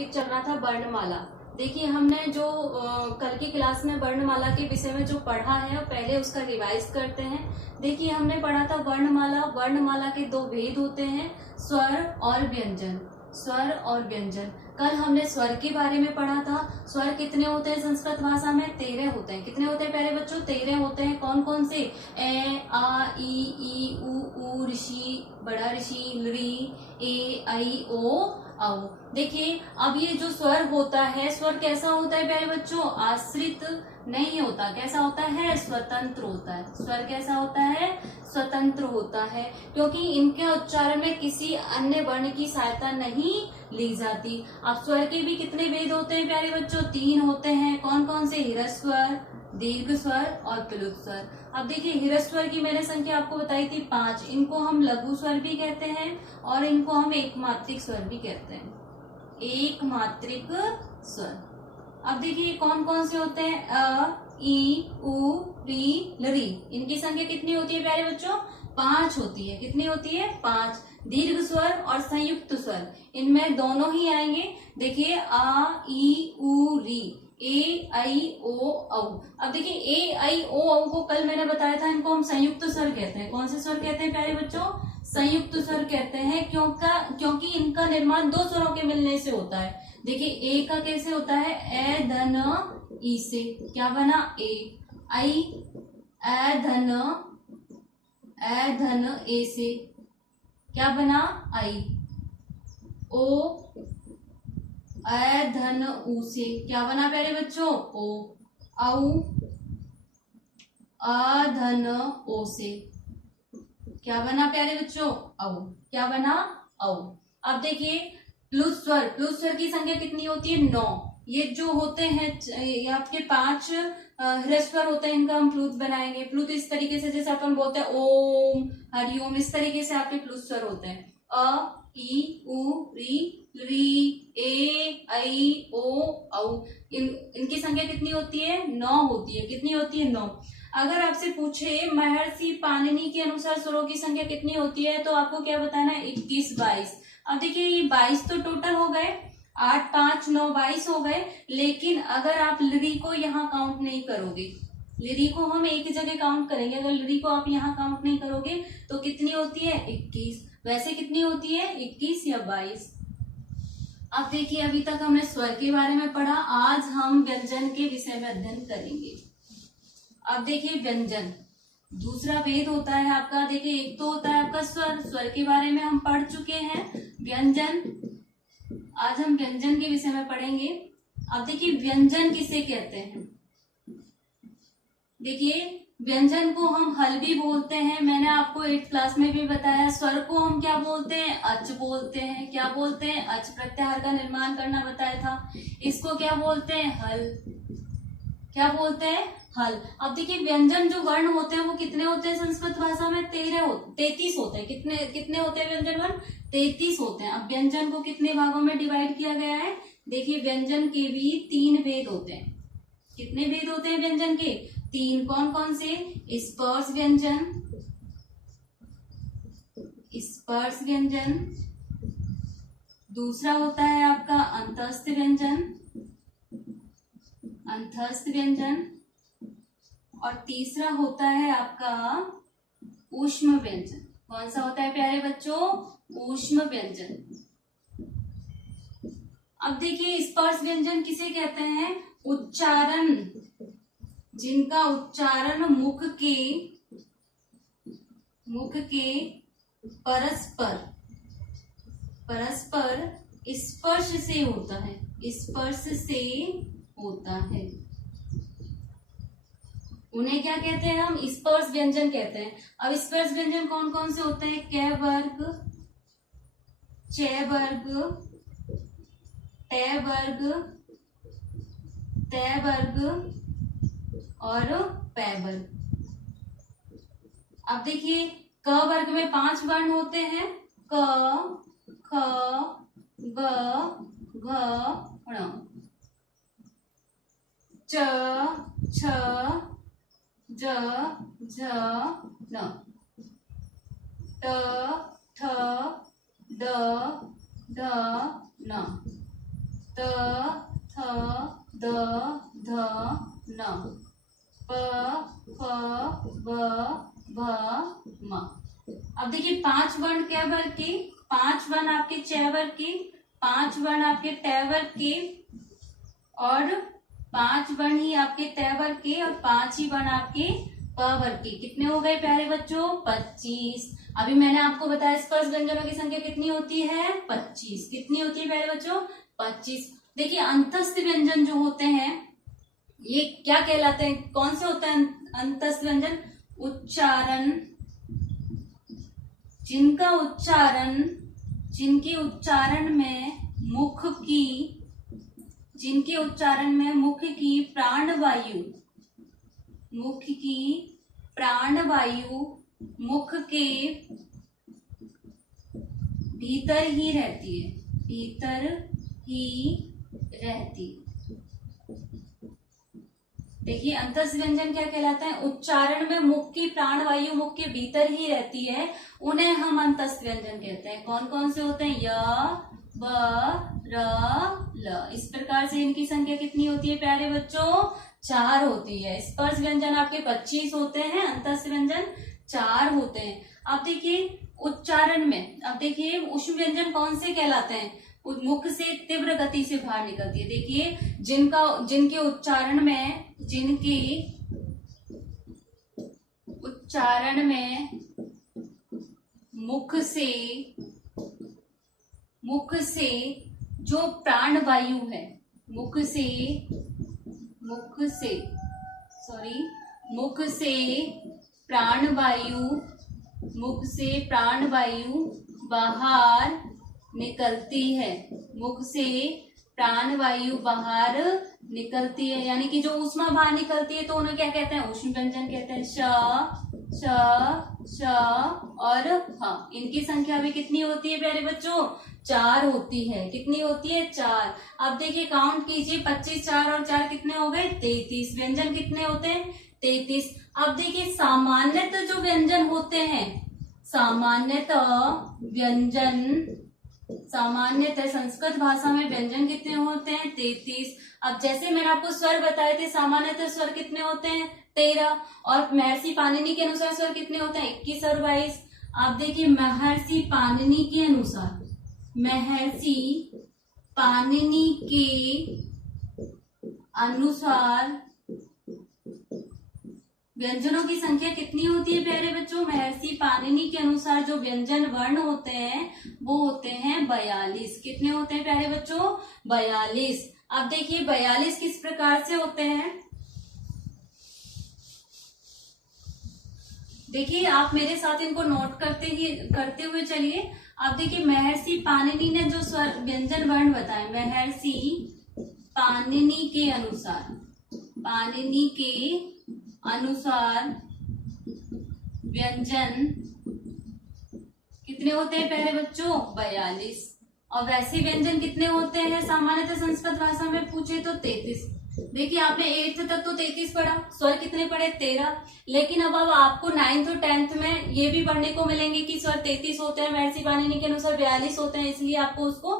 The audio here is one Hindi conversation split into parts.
टॉपिक चल रहा था वर्णमाला। देखिए हमने जो कल की क्लास में वर्णमाला के विषय में जो पढ़ा है पहले उसका रिवाइज करते हैं। देखिए हमने पढ़ा था वर्णमाला। वर्णमाला के दो भेद होते हैं, स्वर और व्यंजन। स्वर और व्यंजन। कल हमने स्वर के बारे में पढ़ा था। स्वर कितने होते हैं संस्कृत भाषा में? 13 होते हैं। कितने होते हैं प्यारे बच्चों? 13 होते हैं। कौन कौन से? ए, आ, ई, उ, ऋषि, बड़ा ऋषि, री, ए, आई, ओ, औ। देखिए अब ये जो स्वर होता है, स्वर कैसा होता है प्यारे बच्चों? आश्रित नहीं होता। कैसा होता है? स्वतंत्र होता है। स्वर कैसा होता है? स्वतंत्र होता है, क्योंकि इनके उच्चारण में किसी अन्य वर्ण की सहायता नहीं ली जाती। अब स्वर के भी कितने भेद होते हैं प्यारे बच्चों? 3 होते हैं। कौन कौन से? ह्रस्व, दीर्घ स्वर और प्लुत स्वर। अब देखिए ह्रस्व स्वर की मैंने संख्या आपको बताई थी 5। इनको हम लघु स्वर भी कहते हैं और इनको हम एकमात्रिक स्वर भी कहते हैं। एकमात्रिक स्वर। अब देखिए कौन कौन से होते हैं? अ, ई, उ, री, लरी। इनकी संख्या कितनी होती है प्यारे बच्चों? 5 होती है। कितनी होती है? 5। दीर्घ स्वर और संयुक्त स्वर, इनमें दोनों ही आएंगे। देखिए आ, ई, उ, री, ए, आई, ओ, औ। अब देखिए ए, आई, ओ, औ को कल मैंने बताया था, इनको हम संयुक्त स्वर कहते हैं। कौन से स्वर कहते हैं प्यारे बच्चों? संयुक्त स्वर कहते हैं, क्योंकि इनका निर्माण 2 स्वरों के मिलने से होता है। देखिए ए का कैसे होता है? ए धन ई से। क्या बना? ए। आई, ए धन ए से। क्या बना? आई। ओ, ए धन ऊ से। क्या बना प्यारे बच्चों? ओ। औ, अ धन ओ से। क्या बना प्यारे बच्चों? औ। क्या बना? औ। अब देखिए प्लुत स्वर। प्लुत स्वर की संख्या कितनी होती है? 9। ये जो होते हैं ये आपके 5 ह्रस्व स्वर होते हैं, इनका हम प्लुत बनाएंगे। प्लुत इस तरीके से, जैसे अपन बोलते हैं ओम, हरिओम, इस तरीके से आपके प्लुत स्वर होते हैं। अ, ई, उ, री, ए, आई, ओ, औ। इनकी संख्या कितनी होती है? 9 होती है। कितनी होती है? 9। अगर आपसे पूछे महर्षि पाणिनि के अनुसार स्वरों की संख्या कितनी होती है, तो आपको क्या बताना है? 21, 22। अब देखिए ये 22 तो टोटल हो गए, 8, 5, 9, 22 हो गए। लेकिन अगर आप लिरी को यहाँ काउंट नहीं करोगे, लिरी को हम एक जगह काउंट करेंगे, अगर लिरी को आप यहाँ काउंट नहीं करोगे तो कितनी होती है? 21। वैसे कितनी होती है? 21 या 22। अब देखिए अभी तक हमने स्वर के बारे में पढ़ा, आज हम व्यंजन के विषय में अध्ययन करेंगे। अब देखिए व्यंजन, दूसरा भेद होता है आपका। देखिए एक तो होता है आपका स्वर, स्वर के बारे में हम पढ़ चुके हैं। व्यंजन, आज हम व्यंजन के विषय में पढ़ेंगे। अब देखिए व्यंजन किसे कहते हैं? देखिए व्यंजन को हम हल भी बोलते हैं, मैंने आपको 8th क्लास में भी बताया। स्वर को हम क्या बोलते हैं? अच बोलते हैं। क्या बोलते हैं? अच, प्रत्याहार का निर्माण करना बताया था। इसको क्या बोलते हैं? हल। क्या बोलते हैं? हल। अब देखिए व्यंजन जो वर्ण होते हैं वो कितने होते हैं संस्कृत भाषा में? 33 होते हैं। कितने होते हैं व्यंजन वर्ण? 33 होते हैं। अब व्यंजन को कितने भागों में डिवाइड किया गया है? देखिए व्यंजन के भी 3 भेद होते हैं। कितने भेद होते हैं व्यंजन के? 3। कौन कौन से? स्पर्श व्यंजन, स्पर्श व्यंजन। दूसरा होता है आपका अंतस्थ व्यंजन, अंतस्थ व्यंजन। और तीसरा होता है आपका ऊष्म व्यंजन। कौन सा होता है प्यारे बच्चों? ऊष्म व्यंजन। अब देखिए स्पर्श व्यंजन किसे कहते हैं? उच्चारण, जिनका उच्चारण मुख के परस्पर स्पर्श से होता है। स्पर्श से होता है, उन्हें क्या कहते हैं? हम स्पर्श व्यंजन कहते हैं। अब स्पर्श व्यंजन कौन कौन से होते हैं? क वर्ग, च वर्ग, ट वर्ग, त वर्ग और पै वर्ग। अब देखिए क वर्ग में 5 वर्ण होते हैं। क, ख, ग, घ, ण। च, छ, ज, झ, न। ट, ठ, ड, ढ, न। त, त, थ, द, ध, न, प, फ, ब, भ, म। अब देखिए 5 वर्ण क्या वर्ग के, 5 वर्ण आपके च वर्ग के, 5 वर्ण आपके ट वर्ग के, और 5 वर्ण ही आपके त वर्ग के, और 5 ही वर्ण आपके प वर्ग के। कितने हो गए प्यारे बच्चों? 25। अभी मैंने आपको बताया स्पर्श व्यंजनों की संख्या कितनी होती है? 25। कितनी होती है प्यारे बच्चों? 25। देखिए अंतस्थ व्यंजन जो होते हैं ये क्या कहलाते हैं? कौन से होते हैं अंतस्थ व्यंजन? उच्चारण, जिनके उच्चारण में मुख की प्राणवायु मुख के भीतर ही रहती है। देखिए अंतस्थ व्यंजन क्या कहलाता है? उच्चारण में मुख की प्राणवायु मुख के भीतर ही रहती है, उन्हें हम अंतस्थ व्यंजन कहते हैं। कौन कौन से होते हैं? य, ब, र, ल। इस प्रकार से इनकी संख्या कितनी होती है प्यारे बच्चों? 4 होती है। स्पर्श व्यंजन आपके 25 होते हैं, अंतस्थ व्यंजन 4 होते हैं। अब देखिए उच्चारण में, अब देखिए ऊष्म व्यंजन कौन से कहलाते हैं? मुख से तीव्र गति से बाहर निकलती है। देखिए जिनके उच्चारण में मुख से जो प्राणवायु है, मुख से प्राणवायु बाहर निकलती है, यानी कि जो ऊष्मा बाहर निकलती है तो उन्हें क्या कहते हैं? ऊष्म व्यंजन कहते हैं। श, श और ह। इनकी संख्या भी कितनी होती है प्यारे बच्चों? 4 होती है। कितनी होती है? 4। अब देखिए काउंट कीजिए, 25, 4 और 4 कितने हो गए? 33। व्यंजन कितने होते हैं? 33। अब देखिए सामान्यतः जो व्यंजन होते हैं, सामान्यतः संस्कृत भाषा में व्यंजन कितने होते हैं? 33। अब जैसे मैंने आपको स्वर बताए थे, सामान्यतः स्वर कितने होते हैं? 13। और महर्षि पाणिनि के अनुसार स्वर कितने होते हैं? 21 और 22। आप देखिए महर्षि पाणिनि के अनुसार व्यंजनों की संख्या कितनी होती है प्यारे बच्चों? महर्षि पाणिनि के अनुसार जो व्यंजन वर्ण होते हैं वो होते हैं 42। कितने होते हैं प्यारे बच्चों? 42। अब देखिए 42 किस प्रकार से होते हैं? देखिए आप मेरे साथ इनको नोट करते हुए चलिए। अब देखिए महर्षि पाणिनि ने जो स्वर व्यंजन वर्ण बताए, महर्षि पाणिनि के अनुसार व्यंजन कितने होते हैं प्यारे बच्चों? 42। और वैसे व्यंजन कितने होते हैं सामान्यतः संस्कृत भाषा में पूछे तो? 33। देखिए आपने 8th तक तो 33 पढ़ा, स्वर कितने पढ़े? 13। लेकिन अब आपको 9th और 10th में ये भी पढ़ने को मिलेंगे कि स्वर 33 होते हैं, महर्षि पाणिनि के अनुसार 42 होते हैं। इसलिए आपको उसको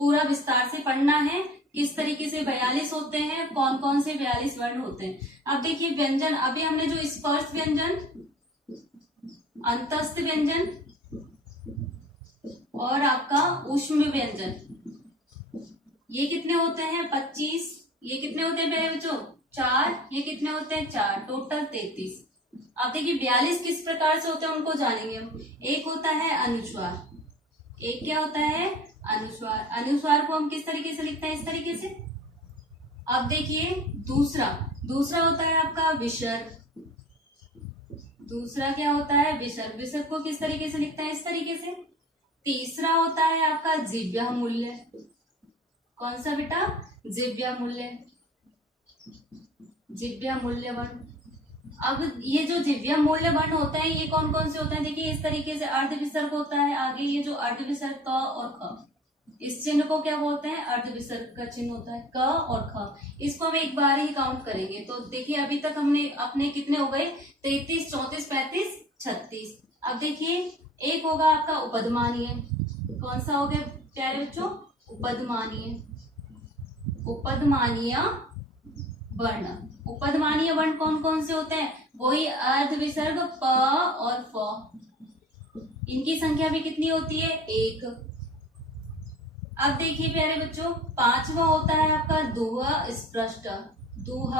पूरा विस्तार से पढ़ना है, किस तरीके से 42 होते हैं, कौन कौन से 42 वर्ण होते हैं। अब देखिए व्यंजन, अभी हमने जो स्पर्श व्यंजन, अंतस्थ व्यंजन और आपका ऊष्म व्यंजन, ये कितने होते हैं? 25। ये कितने होते हैं प्यारे बच्चों? 4। ये कितने होते हैं? 4। टोटल 33। अब देखिए 42 किस प्रकार से होते हैं उनको जानेंगे हम। एक होता है अनुस्वार। एक क्या होता है? अनुस्वार। अनुस्वार को हम किस तरीके से लिखते हैं? इस तरीके से। अब देखिए दूसरा होता है आपका विसर्ग। दूसरा क्या होता है? विसर्ग। विसर्ग को किस तरीके से लिखते हैं? इस तरीके से। तीसरा होता है आपका जिह्वा मूल्य। कौन सा बेटा? जिह्वा मूल्य वर्ण। अब ये जो जिह्वा मूल्य वर्ण होते हैं ये कौन कौन से होते हैं? देखिए इस तरीके से अर्ध विसर्ग होता है। आगे ये जो अर्ध विसर्ग क और ख, इस चिन्ह को क्या बोलते हैं? अर्ध विसर्ग का चिन्ह होता है, क और ख। इसको हम एक बार ही काउंट करेंगे। तो देखिए अभी तक हमने अपने कितने हो गए? 33, 34, 35, 36। अब देखिए एक होगा आपका उपधमानीय। कौन सा हो गया प्यारे बच्चों? उपधमानीय। उपदमानीय वर्ण। उपदमानीय वर्ण कौन कौन से होते हैं? वही अर्ध विसर्ग प और फ। इनकी संख्या भी कितनी होती है? 1। अब देखिए प्यारे बच्चों, 5वां होता है आपका दुह स्पृष्ट। दुह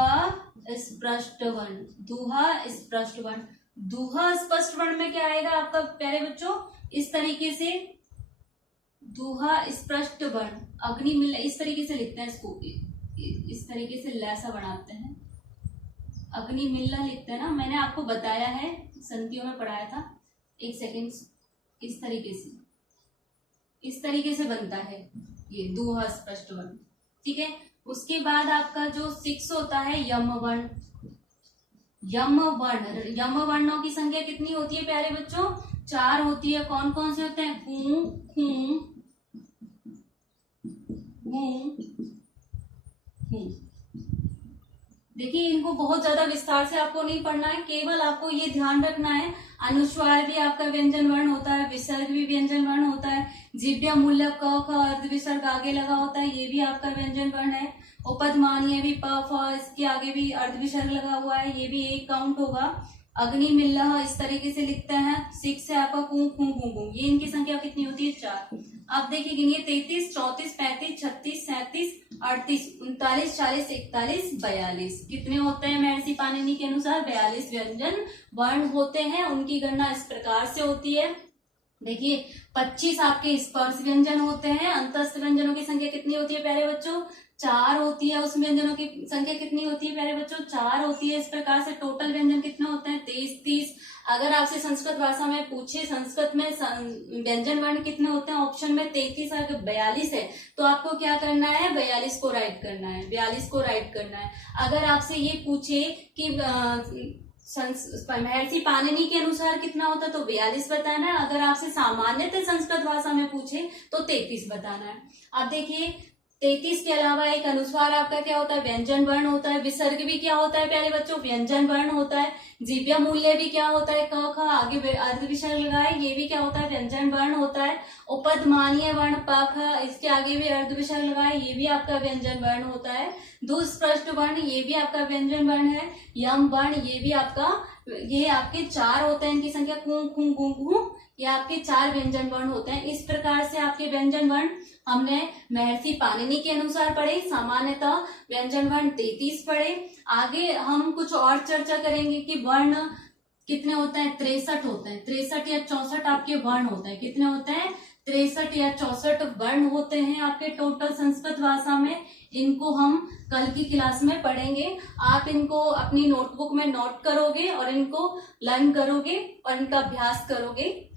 स्पृष्ट वर्ण। दुह स्पृष्ट वर्ण। दुह स्पष्ट वर्ण में क्या आएगा आपका प्यारे बच्चों? इस तरीके से दुह स्पष्ट वर्ण, अग्नि मिल, इस तरीके से लिखते हैं इसको, इस तरीके से लैसा बनाते हैं, अग्नि मिलना लिखते हैं ना, मैंने आपको बताया है, संधियों में पढ़ाया था। एक सेकेंड, इस तरीके से बनता है ये दुह स्पष्ट वर्ण, ठीक है। उसके बाद आपका जो 6 होता है यम वर्ण। यम वर्ण, यम वर्णों की संख्या कितनी होती है प्यारे बच्चों? 4 होती है। कौन कौन से होते हैं? कू, खू, हूं। देखिए इनको बहुत ज्यादा विस्तार से आपको नहीं पढ़ना है, केवल आपको ये ध्यान रखना है अनुस्वार भी आपका व्यंजन वर्ण होता है, विसर्ग भी व्यंजन वर्ण होता है, जिह्वा मूल्य क ख अर्ध विसर्ग आगे लगा होता है, ये भी आपका व्यंजन वर्ण है। उपदमानीय भी प फ, इसके आगे भी अर्ध विसर्ग लगा हुआ है, ये भी 1 काउंट होगा। अग्नि मिल्लह इस तरीके से लिखते हैं। 6 है आपका कू, खू, गू, गू। ये इनकी संख्या कितनी होती है? 4। अब देखिए गिनिए, 33, 34, 35, 36, 37, 38, 39, 40, 41, 42। कितने होते हैं महर्षि पाणिनि के अनुसार? 42 व्यंजन वर्ण होते हैं। उनकी गणना इस प्रकार से होती है। देखिए 25 आपके स्पर्श व्यंजन होते हैं। अंतस्थ व्यंजनों की संख्या कितनी होती है प्यारे बच्चों? 4 होती है। उस व्यंजनों की संख्या कितनी होती है प्यारे बच्चों? 4 होती है। इस प्रकार से टोटल व्यंजन कितने होते हैं? 30। अगर आपसे संस्कृत भाषा में पूछे संस्कृत में व्यंजन वर्ण कितने होते हैं, ऑप्शन में 33 अगर 42 है तो आपको क्या करना है? 42 को राइट करना है, 42 को राइट करना है। अगर आपसे ये पूछे कि महर्षि पाणिनि के अनुसार कितना होता है तो 42 बताना है। अगर आपसे सामान्यतः संस्कृत भाषा में पूछे तो 33 बताना है। अब देखिए 33 के अलावा एक अनुस्वार आपका क्या होता है? व्यंजन वर्ण होता है। विसर्ग भी क्या होता है प्यारे बच्चों? व्यंजन वर्ण होता है। जिह्वा मूल्य भी क्या होता है? क ख आगे अर्ध विसर्ग लगाए, ये भी क्या होता है? व्यंजन वर्ण होता है। उपदमानीय वर्ण प ख, इसके आगे भी अर्ध विसर्ग लगाए, ये भी आपका व्यंजन वर्ण होता है। दुस्पृष्ट वर्ण, ये भी आपका व्यंजन वर्ण है। यम वर्ण, ये भी आपका, ये आपके 4 होते हैं। इनकी संख्या कू, खू, गू, गू, ये आपके 4 व्यंजन वर्ण होते हैं। इस प्रकार से आपके व्यंजन वर्ण हमने महर्षि पाणिनि के अनुसार पढ़े। सामान्यतः व्यंजन वर्ण 33 पढ़े। आगे हम कुछ और चर्चा करेंगे कि वर्ण कितने होते हैं? 63 होते हैं। 63 या 64 आपके वर्ण होते हैं। कितने होते हैं? 63 या 64 वर्ण होते हैं आपके टोटल संस्कृत भाषा में। इनको हम कल की क्लास में पढ़ेंगे। आप इनको अपनी नोटबुक में नोट करोगे और इनको लर्न करोगे और इनका अभ्यास करोगे।